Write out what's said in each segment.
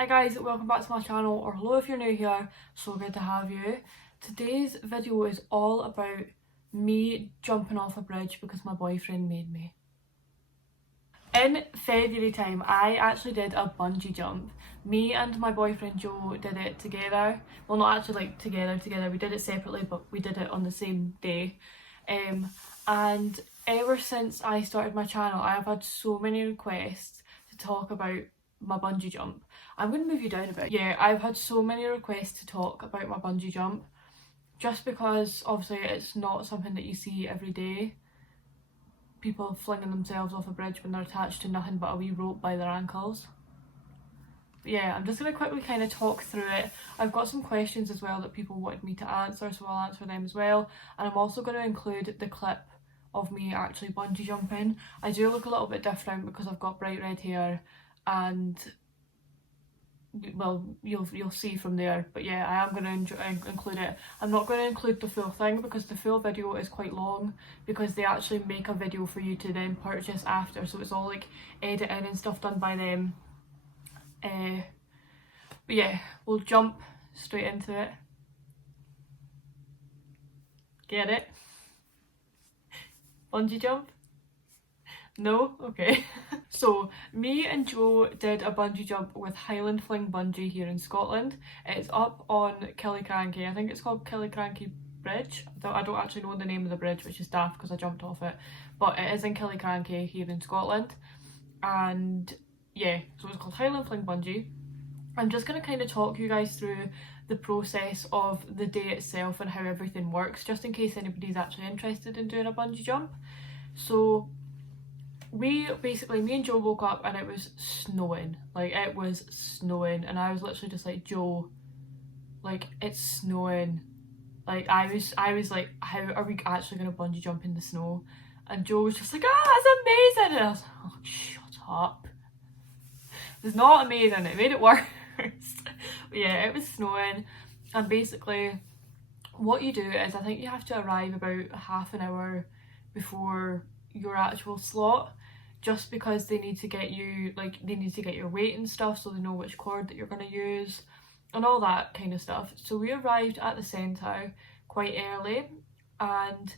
Hi guys, welcome back to my channel, or hello if you're new here, so good to have you. Today's video is all about me jumping off a bridge because my boyfriend made me. In February time, I actually did a bungee jump. Me and my boyfriend Joe did it together. Well, not actually like together, we did it separately, but we did it on the same day. And ever since I started my channel, I have had so many requests to talk about my bungee jump. I'm going to move you down a bit. Yeah, I've had so many requests to talk about my bungee jump, just because obviously it's not something that you see every day. People flinging themselves off a bridge when they're attached to nothing but a wee rope by their ankles. But yeah, I'm just going to quickly kind of talk through it. I've got some questions as well that people wanted me to answer, so I'll answer them as well. And I'm also going to include the clip of me actually bungee jumping. I do look a little bit different because I've got bright red hair, and well, you'll see from there. But yeah, I am going to include it. I'm not going to include the full thing because the full video is quite long, because they actually make a video for you to then purchase after, so it's all like editing and stuff done by them. But yeah, we'll jump straight into it. Get it? Bungee jump? No? Okay. So me and Joe did a bungee jump with Highland Fling Bungee here in Scotland. It's up on Killiecrankie. I think it's called Killiecrankie Bridge. I don't actually know the name of the bridge, which is daft because I jumped off it. But it is in Killiecrankie here in Scotland. And yeah, so it's called Highland Fling Bungee. I'm just going to kind of talk you guys through the process of the day itself and how everything works, just in case anybody's actually interested in doing a bungee jump. So me and Joe woke up and it was snowing. Like, it was snowing, and I was literally just like, Joe, like, it's snowing. Like, I was like, how are we actually going to bungee jump in the snow? And Joe was just like, that's amazing. And I was like, oh, shut up. It's not amazing, it made it worse. But yeah, it was snowing, and basically what you do is, I think you have to arrive about half an hour before your actual slot, just because they need to get you, like, they need to get your weight and stuff so they know which cord that you're going to use and all that kind of stuff. So we arrived at the centre quite early, and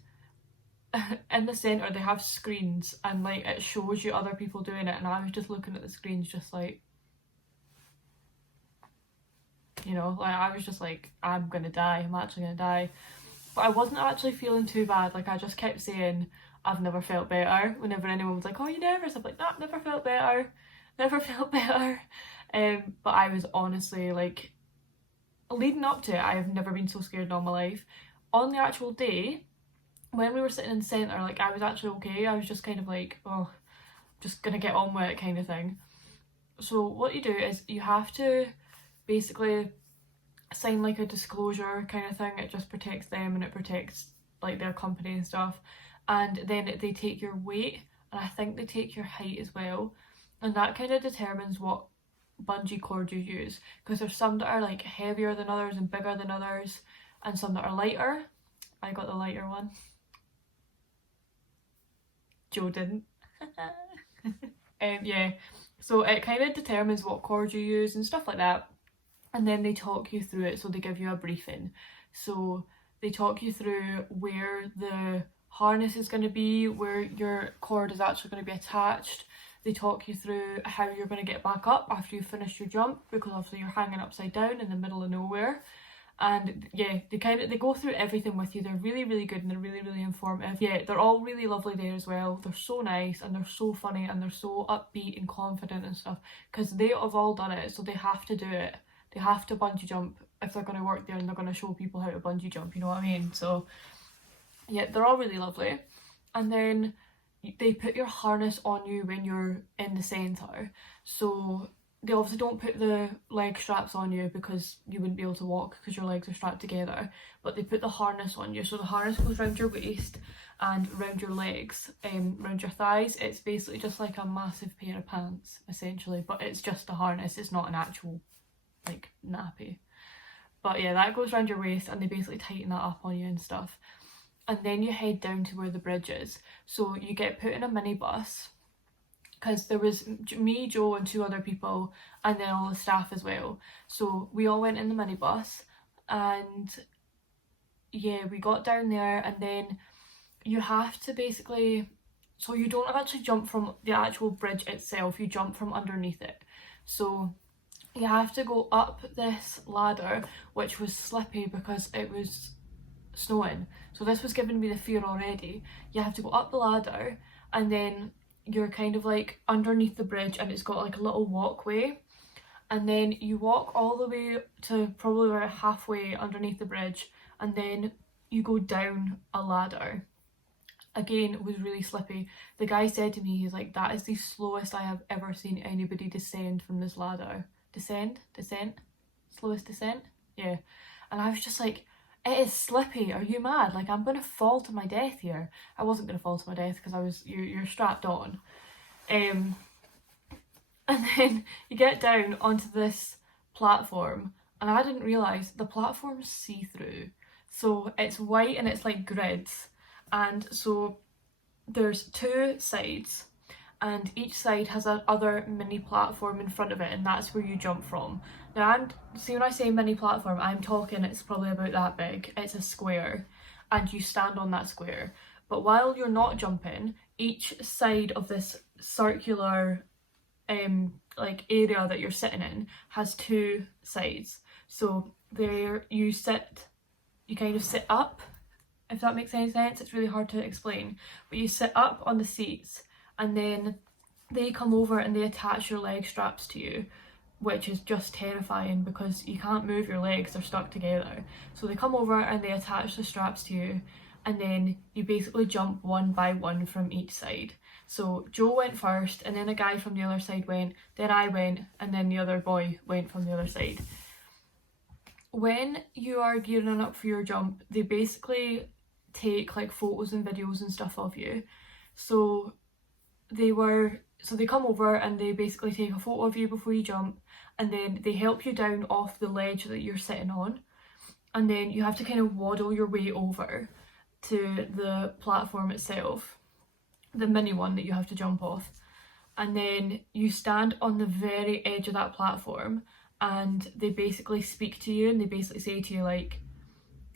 in the centre they have screens, and like it shows you other people doing it, and I was just looking at the screens just like, you know, like I was just like, I'm gonna die, I'm actually gonna die. But I wasn't actually feeling too bad. Like, I just kept saying, I've never felt better. Whenever anyone was like, oh, you nervous? I'm like, nah, never felt better, never felt better. But I was honestly, like, leading up to it, I have never been so scared in all my life. On the actual day, when we were sitting in the centre, like, I was actually okay. I was just kind of like, oh, just gonna get on with it kind of thing. So what you do is you have to basically sign like a disclosure kind of thing. It just protects them and it protects like their company and stuff. And then they take your weight, and I think they take your height as well, and that kind of determines what bungee cord you use, because there's some that are like heavier than others and bigger than others, and some that are lighter. I got the lighter one. Joe didn't. Yeah, so it kind of determines what cord you use and stuff like that, and then they talk you through it. So they give you a briefing, so they talk you through where the harness is going to be, where your cord is actually going to be attached. They talk you through how you're going to get back up after you finish your jump, because obviously you're hanging upside down in the middle of nowhere. And yeah, they go through everything with you. They're really, really good, and they're really, really informative. Yeah, they're all really lovely there as well. They're so nice, and they're so funny, and they're so upbeat and confident and stuff, because they have all done it, so they have to do it. They have to bungee jump if they're going to work there, and they're going to show people how to bungee jump, you know what I mean? So yeah, they're all really lovely. And then they put your harness on you when you're in the centre. So they obviously don't put the leg straps on you because you wouldn't be able to walk because your legs are strapped together, but they put the harness on you. So the harness goes around your waist and around your legs, around your thighs. It's basically just like a massive pair of pants essentially, but it's just a harness, it's not an actual like nappy. But yeah, that goes around your waist, and they basically tighten that up on you and stuff. And then you head down to where the bridge is. So you get put in a minibus, because there was me, Joe and 2 other people, and then all the staff as well. So we all went in the minibus, and yeah, we got down there, and then you have to basically, so you don't actually jump from the actual bridge itself, you jump from underneath it. So you have to go up this ladder, which was slippy because it was snowing. So this was giving me the fear already. You have to go up the ladder, and then you're kind of like underneath the bridge, and it's got like a little walkway, and then you walk all the way to probably about halfway underneath the bridge, and then you go down a ladder. Again, it was really slippy. The guy said to me, he's like, that is the slowest I have ever seen anybody descend from this ladder. Descent? Slowest descent? Yeah. And I was just like, it is slippy, are you mad? Like, I'm gonna fall to my death here. I wasn't gonna fall to my death because you're strapped on. And then you get down onto this platform, and I didn't realise the platform's see-through. So it's white and it's like grids. And so there's 2 sides, and each side has another mini platform in front of it, and that's where you jump from. Now, see, when I say mini platform, I'm talking it's probably about that big. It's a square, and you stand on that square. But while you're not jumping, each side of this circular like area that you're sitting in has 2 sides. So there you kind of sit up, if that makes any sense. It's really hard to explain, but you sit up on the seats, and then they come over and they attach your leg straps to you, which is just terrifying because you can't move your legs, they're stuck together. So they come over and they attach the straps to you, and then you basically jump one by one from each side. So Joe went first, and then a guy from the other side went, then I went, and then the other boy went from the other side. When you are gearing up for your jump, they basically take like photos and videos and stuff of you. So they come over and they basically take a photo of you before you jump, and then they help you down off the ledge that you're sitting on, and then you have to kind of waddle your way over to the platform itself, the mini one that you have to jump off, and then you stand on the very edge of that platform, and they basically speak to you, and they basically say to you like,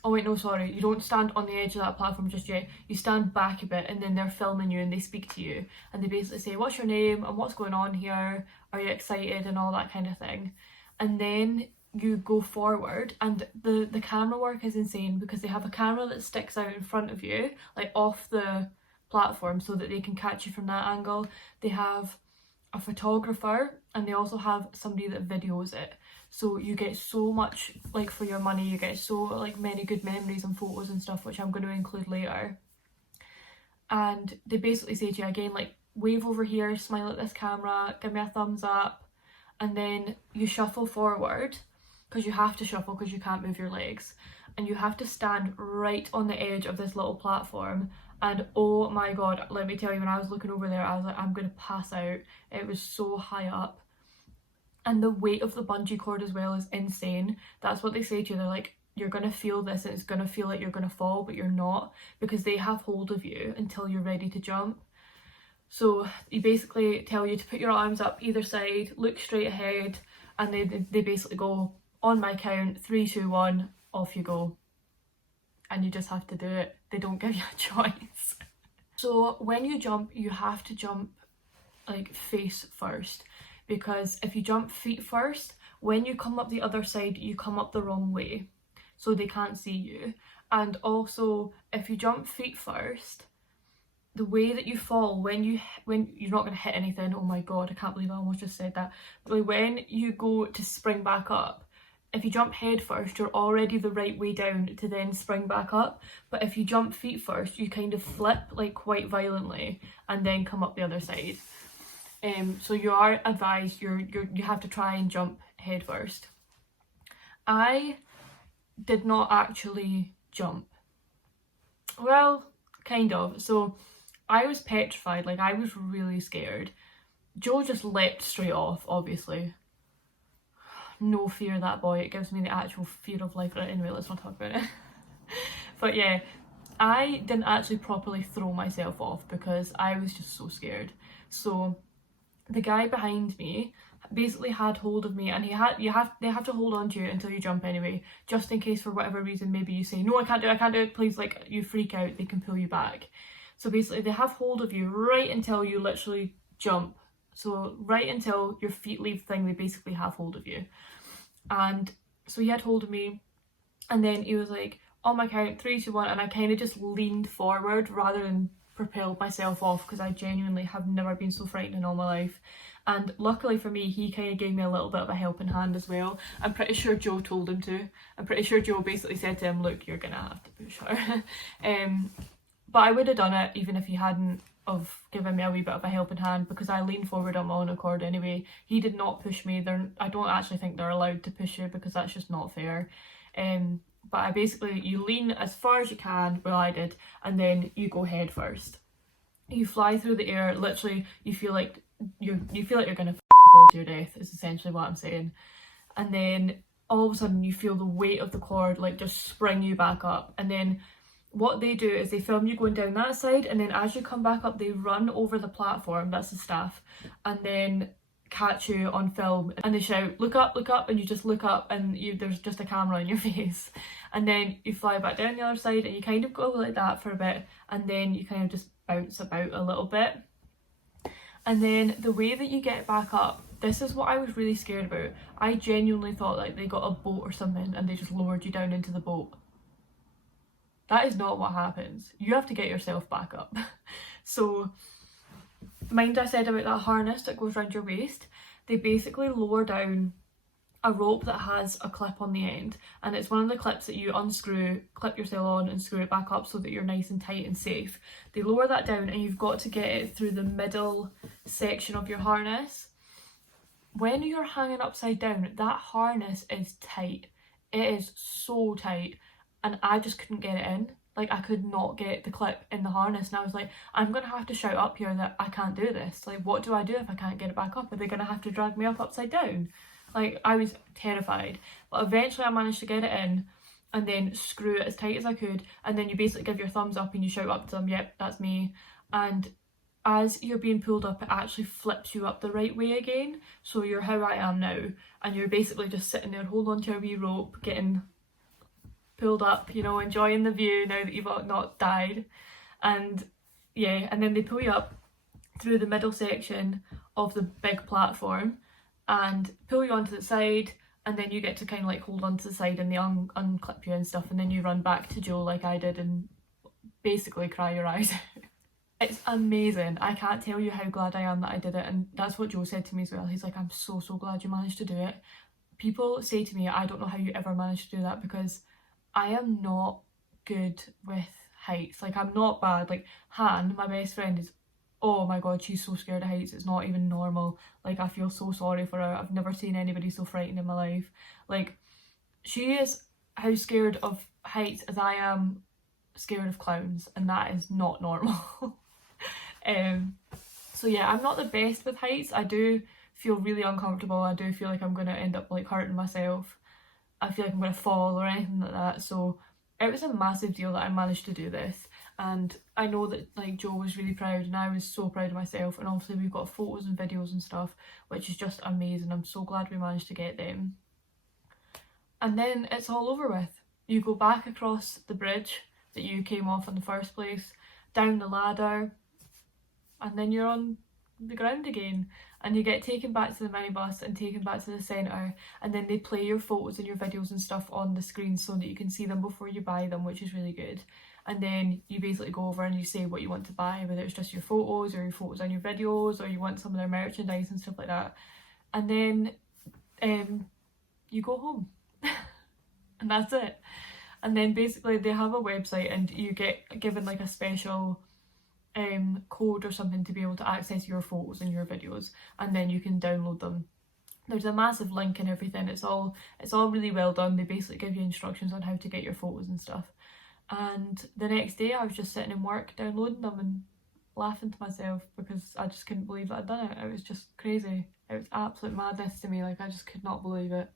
oh wait, no, sorry, you don't stand on the edge of that platform just yet. You stand back a bit, and then they're filming you and they speak to you, and they basically say, what's your name and what's going on here? Are you excited? And all that kind of thing. And then you go forward, and the camera work is insane because they have a camera that sticks out in front of you, like off the platform, so that they can catch you from that angle. They have a photographer, and they also have somebody that videos it. So you get so much like for your money, you get so like many good memories and photos and stuff, which I'm going to include later. And they basically say to you again, like, wave over here, smile at this camera, give me a thumbs up, and then you shuffle forward, because you have to shuffle because you can't move your legs, and you have to stand right on the edge of this little platform. And oh my god, let me tell you, when I was looking over there, I was like, I'm gonna pass out. It was so high up. And the weight of the bungee cord as well is insane. That's what they say to you. They're like, you're gonna feel this, and it's gonna feel like you're gonna fall, but you're not, because they have hold of you until you're ready to jump. So they basically tell you to put your arms up either side, look straight ahead, and they basically go, on my count, 3, 2, 1, off you go. And you just have to do it. They don't give you a choice. So when you jump, you have to jump like face first, because if you jump feet first, when you come up the other side, you come up the wrong way, so they can't see you. And also, if you jump feet first, the way that you fall, when you're not going to hit anything, oh my god, I can't believe I almost just said that, but when you go to spring back up, if you jump head first, you're already the right way down to then spring back up. But if you jump feet first, you kind of flip like quite violently and then come up the other side. So you are advised, you have to try and jump head first. I did not actually jump. Well, kind of. So I was petrified, like I was really scared. Joe just leapt straight off, obviously. No fear, that boy. It gives me the actual fear of life. Right, anyway, let's not talk about it. But yeah, I didn't actually properly throw myself off because I was just so scared. So the guy behind me basically had hold of me, and they have to hold on to you until you jump anyway, just in case for whatever reason maybe you say no, I can't do it, please, like you freak out, they can pull you back. So basically they have hold of you right until you literally jump. So right until your feet leave the thing, they basically have hold of you. And so he had hold of me, and then he was like, on my count, 3, 2, 1, and I kind of just leaned forward rather than propelled myself off, because I genuinely have never been so frightened in all my life. And luckily for me, he kind of gave me a little bit of a helping hand as well. I'm pretty sure Joe told him to. I'm pretty sure Joe basically said to him, look, you're gonna have to push her. But I would have done it even if he hadn't of given me a wee bit of a helping hand, because I leaned forward on my own accord anyway. He did not push me. I don't actually think they're allowed to push you, because that's just not fair. But I basically, you lean as far as you can, well I did, and then you go head first. You fly through the air, literally you feel like you're gonna fall to your death, is essentially what I'm saying. And then all of a sudden you feel the weight of the cord like just spring you back up, and then what they do is they film you going down that side, and then as you come back up they run over the platform, that's the staff, and then catch you on film, and they shout look up, and you just look up, and there's just a camera on your face, and then you fly back down the other side, and you kind of go like that for a bit, and then you kind of just bounce about a little bit. And then the way that you get back up, this is what I was really scared about. I genuinely thought like they got a boat or something and they just lowered you down into the boat. That is not what happens. You have to get yourself back up. So mind I said about that harness that goes around your waist, they basically lower down a rope that has a clip on the end, and it's one of the clips that you unscrew, clip yourself on and screw it back up so that you're nice and tight and safe. They lower that down and you've got to get it through the middle section of your harness. When you're hanging upside down, that harness is tight. It is so tight, and I just couldn't get it in. Like I could not get the clip in the harness, and I was like, I'm gonna have to shout up here that I can't do this. Like what do I do if I can't get it back up? Are they gonna have to drag me up upside down? Like I was terrified, but eventually I managed to get it in and then screw it as tight as I could, and then you basically give your thumbs up and you shout up to them, yep, that's me. And as you're being pulled up, it actually flips you up the right way again, so you're how I am now, and you're basically just sitting there holding onto a wee rope, getting pulled up, you know, enjoying the view now that you've not died. And yeah, and then they pull you up through the middle section of the big platform and pull you onto the side, and then you get to kind of like hold onto the side and they unclip you and stuff, and then you run back to Joe like I did and basically cry your eyes out. It's amazing. I can't tell you how glad I am that I did it, and that's what Joe said to me as well. He's like, I'm so glad you managed to do it. People say to me, I don't know how you ever managed to do that, because I am not good with heights. Like I'm not bad. Like Han, my best friend, is, oh my god, she's so scared of heights, it's not even normal. Like I feel so sorry for her. I've never seen anybody so frightened in my life. Like she is as scared of heights as I am scared of clowns, and that is not normal. So yeah, I'm not the best with heights. I do feel really uncomfortable. I do feel like I'm gonna end up like hurting myself. I feel like I'm gonna fall or anything like that. So it was a massive deal that I managed to do this, and I know that like Joe was really proud and I was so proud of myself, and obviously we've got photos and videos and stuff, which is just amazing. I'm so glad we managed to get them. And then it's all over with. You go back across the bridge that you came off in the first place, down the ladder, and then you're on the ground again, and you get taken back to the minibus and taken back to the centre, and then they play your photos and your videos and stuff on the screen so that you can see them before you buy them, which is really good. And then you basically go over and you say what you want to buy, whether it's just your photos or your photos and your videos, or you want some of their merchandise and stuff like that. And then you go home. And that's it. And then basically they have a website and you get given like a special code or something to be able to access your photos and your videos, and then you can download them. There's a massive link and everything. It's all really well done. They basically give you instructions on how to get your photos and stuff. And the next day I was just sitting in work downloading them and laughing to myself because I just couldn't believe that I'd done it. It was just crazy. It was absolute madness to me. Like I just could not believe it.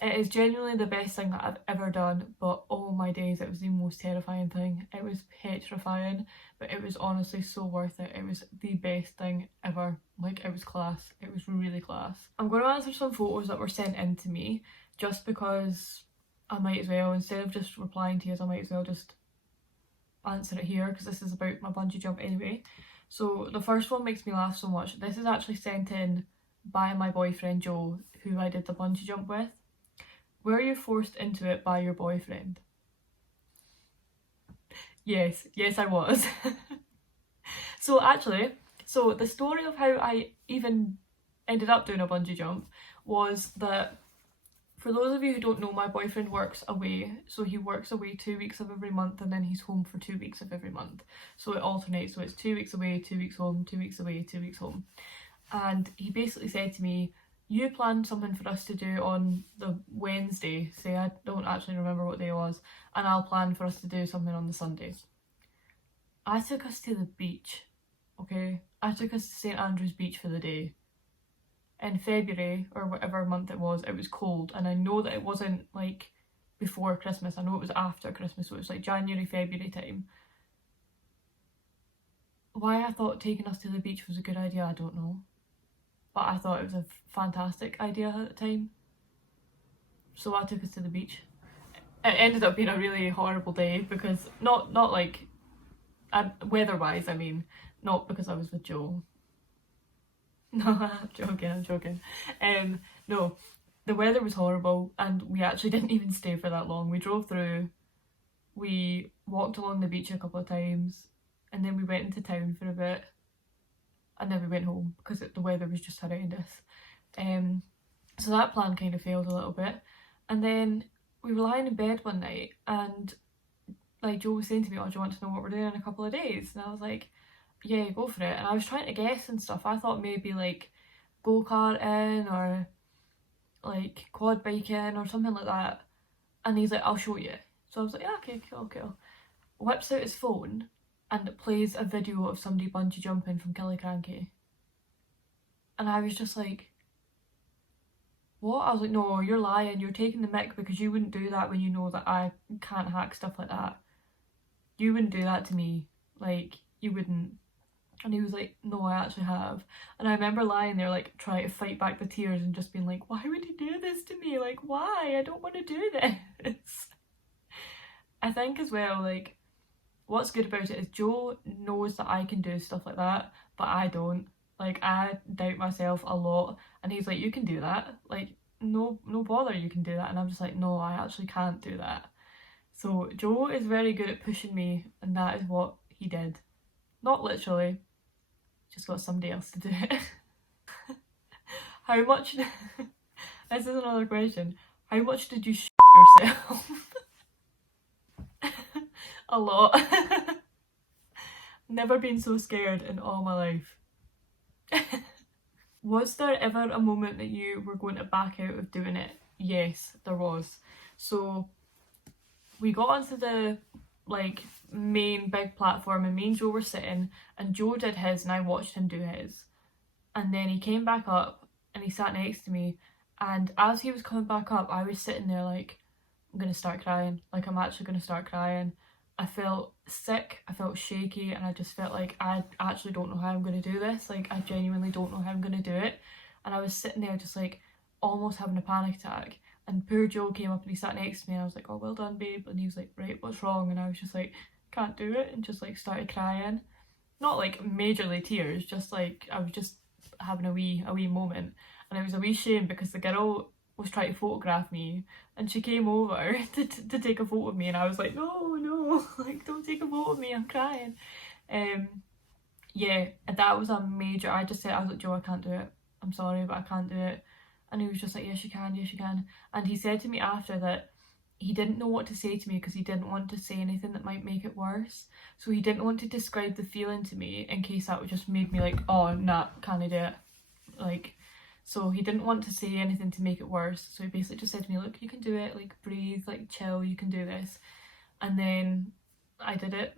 It is genuinely the best thing that I've ever done, but oh my days, it was the most terrifying thing. It was petrifying, but it was honestly so worth it. It was the best thing ever. Like, it was class. It was really class. I'm going to answer some photos that were sent in to me, just because I might as well, instead of just replying to you, I might as well just answer it here, because this is about my bungee jump anyway. So the first one makes me laugh so much. This is actually sent in by my boyfriend Joe, who I did the bungee jump with. Were you forced into it by your boyfriend? Yes, I was. So actually, the story of how I even ended up doing a bungee jump was that, for those of you who don't know, my boyfriend works away. So he works away 2 weeks of every month, and then he's home for 2 weeks of every month. So it alternates. So it's 2 weeks away, 2 weeks home, 2 weeks away, 2 weeks home. And he basically said to me, you planned something for us to do on the Wednesday, say, I don't actually remember what day it was, and I'll plan for us to do something on the Sunday. I took us to the beach, okay? I took us to St Andrew's Beach for the day. In February, or whatever month it was cold, and I know that it wasn't like before Christmas, I know it was after Christmas, so it was like January, February time. Why I thought taking us to the beach was a good idea, I don't know. But I thought it was a fantastic idea at the time. So I took us to the beach. It ended up being a really horrible day, because not like weather-wise, I mean, not because I was with Joe. No, I'm joking. No, the weather was horrible, and we actually didn't even stay for that long. We drove through, we walked along the beach a couple of times, and then we went into town for a bit, and then we went home because the weather was just horrendous. So that plan kind of failed a little bit. And then we were lying in bed one night, and like Joe was saying to me, oh, do you want to know what we're doing in a couple of days? And I was like, yeah, go for it. And I was trying to guess and stuff. I thought maybe like go-karting or like quad biking or something like that. And he's like, I'll show you. So I was like, yeah, okay, cool. Whips out his phone and plays a video of somebody bungee jumping from Killiecrankie. And I was just like, what? I was like, no, you're lying. You're taking the mick, because you wouldn't do that when you know that I can't hack stuff like that. You wouldn't do that to me. Like, you wouldn't. And he was like, no, I actually have. And I remember lying there, like, trying to fight back the tears and just being like, why would he do this to me? Like, why? I don't want to do this. I think as well, like, what's good about it is Joe knows that I can do stuff like that, but I don't. Like, I doubt myself a lot, and he's like, you can do that. Like, no bother, you can do that. And I'm just like, no, I actually can't do that. So Joe is very good at pushing me, and that is what he did. Not literally, just got somebody else to do it. How much, this is another question, how much did you yourself? A lot. Never been so scared in all my life. Was there ever a moment that you were going to back out of doing it? Yes, there was. So we got onto the like main big platform, and me and Joe were sitting, and Joe did his and I watched him do his. And then he came back up and he sat next to me, and as he was coming back up, I was sitting there like, I'm gonna start crying. Like, I'm actually gonna start crying. I felt sick, I felt shaky, and I just felt like I actually don't know how I'm going to do this. Like, I genuinely don't know how I'm going to do it. And I was sitting there just like almost having a panic attack. And poor Joe came up and he sat next to me, and I was like, oh, well done, babe. And he was like, right, what's wrong? And I was just like, can't do it, and just like started crying. Not like majorly tears, just like I was just having a wee moment. And it was a wee shame, because the girl was trying to photograph me, and she came over to take a photo of me, and I was like, no, like, don't take a photo of me, I'm crying. Yeah, that was a major, I was like, Joe, I can't do it, I'm sorry, but I can't do it. And he was just like, yes you can. And he said to me after that he didn't know what to say to me, because he didn't want to say anything that might make it worse. So he didn't want to describe the feeling to me, in case that would just made me like, oh nah, can't I do it, like. So he didn't want to say anything to make it worse. So he basically just said to me, look, you can do it, like, breathe, like, chill, you can do this. And then I did it.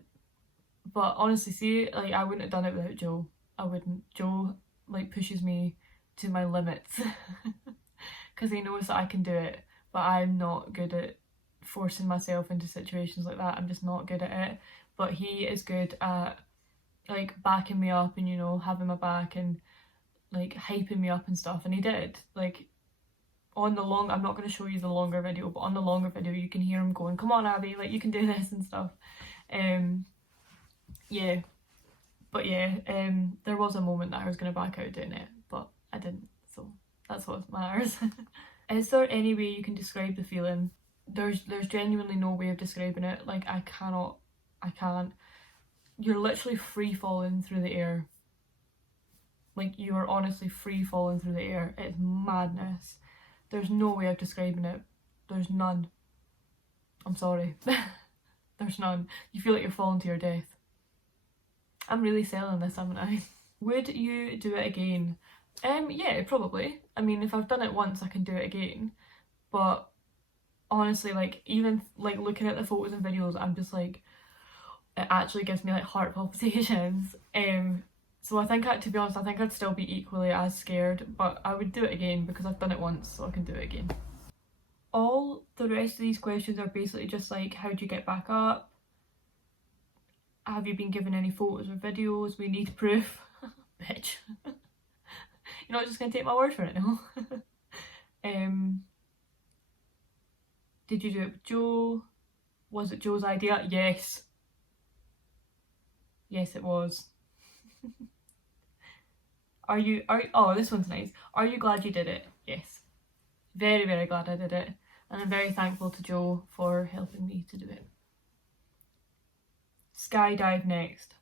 But honestly, see, like, I wouldn't have done it without Joe. I wouldn't. Joe, like, pushes me to my limits. Because he knows that I can do it. but I'm not good at forcing myself into situations like that. I'm just not good at it. But he is good at like backing me up and, you know, having my back and like hyping me up and stuff, and he did. Like on the long, I'm not going to show you the longer video, but on the longer video you can hear him going, come on Abby, like you can do this and stuff. Yeah, but yeah, there was a moment that I was going to back out doing it, but I didn't, so that's what matters. Is there any way you can describe the feeling? There's genuinely no way of describing it. Like I can't. You're literally free falling through the air. Like you are honestly free falling through the air. It's madness. There's no way of describing it. There's none. I'm sorry. There's none. You feel like you're falling to your death. I'm really selling this, haven't I? Would you do it again? Yeah, probably. I mean, if I've done it once, I can do it again. But honestly, like even like looking at the photos and videos, I'm just like, it actually gives me like heart palpitations. So I think, to be honest, I think I'd still be equally as scared, but I would do it again because I've done it once, so I can do it again. All the rest of these questions are basically just like, how do you get back up? Have you been given any photos or videos? We need proof. Bitch. You're not just going to take my word for it, no? Did you do it with Joe? Was it Joe's idea? Yes. Yes, it was. Oh, this one's nice. Are you glad you did it? Yes. Very, very glad I did it. And I'm very thankful to Joe for helping me to do it. Skydive next.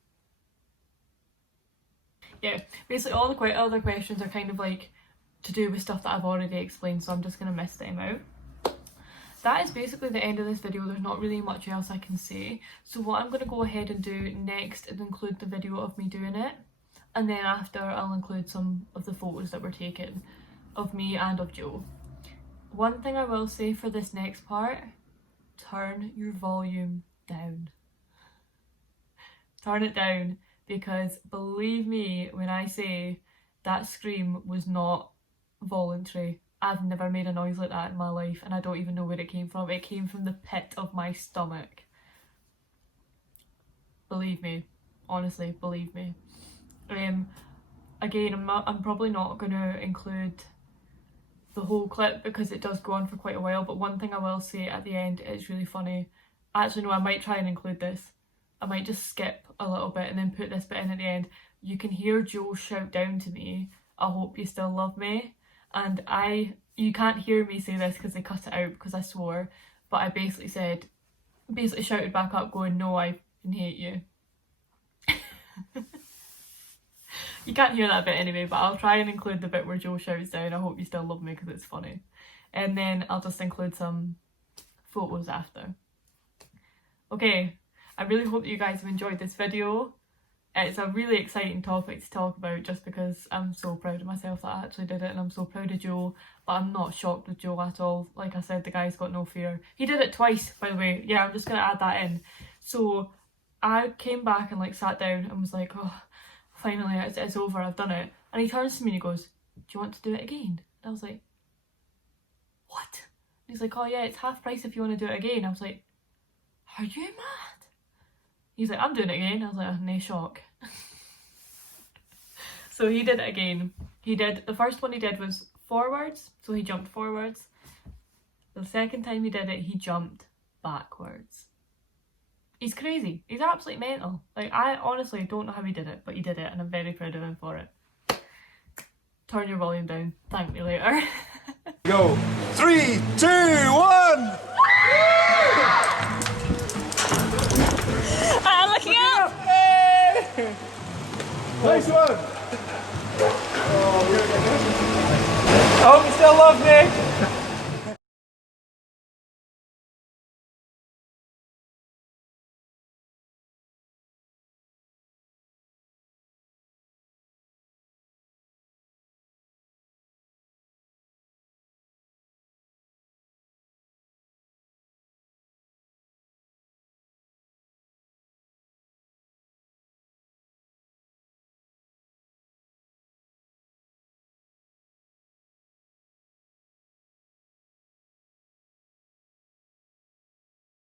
Yeah, basically all the other questions are kind of like to do with stuff that I've already explained, so I'm just going to miss them out. That is basically the end of this video. There's not really much else I can say. So what I'm going to go ahead and do next is include the video of me doing it. And then after I'll include some of the photos that were taken of me and of Joe. One thing I will say for this next part, turn your volume down. Turn it down, because believe me when I say that scream was not voluntary. I've never made a noise like that in my life, and I don't even know where it came from. It came from the pit of my stomach. Believe me. Honestly, believe me. Again, I'm probably not going to include the whole clip because it does go on for quite a while, but one thing I will say at the end is really funny. Actually, no, I might try and include this. I might just skip a little bit and then put this bit in at the end. You can hear Joe shout down to me, "I hope you still love me." And you can't hear me say this because they cut it out because I swore, but I basically shouted back up going, "No, I hate you." You can't hear that bit anyway, but I'll try and include the bit where Joe shouts down, "I hope you still love me," because it's funny. And then I'll just include some photos after. Okay, I really hope that you guys have enjoyed this video. It's a really exciting topic to talk about just because I'm so proud of myself that I actually did it, and I'm so proud of Joe, but I'm not shocked with Joe at all. Like I said, the guy's got no fear. He did it twice, by the way. Yeah, I'm just going to add that in. So I came back and like sat down and was like, oh, finally it's over, I've done it. And he turns to me and he goes, "Do you want to do it again?" And I was like, what? And he's like, "Oh yeah, it's half price if you want to do it again." I was like, are you mad? He's like, "I'm doing it again." I was like, "No shock." So he did it again. The first one he did was forwards, so he jumped forwards. The second time he did it, he jumped backwards. He's crazy. He's absolutely mental. Like, I honestly don't know how he did it, but he did it, and I'm very proud of him for it. Turn your volume down. Thank me later. Go. 3, 2, 1! I'm looking up! Hey! Nice one! I hope you still love me!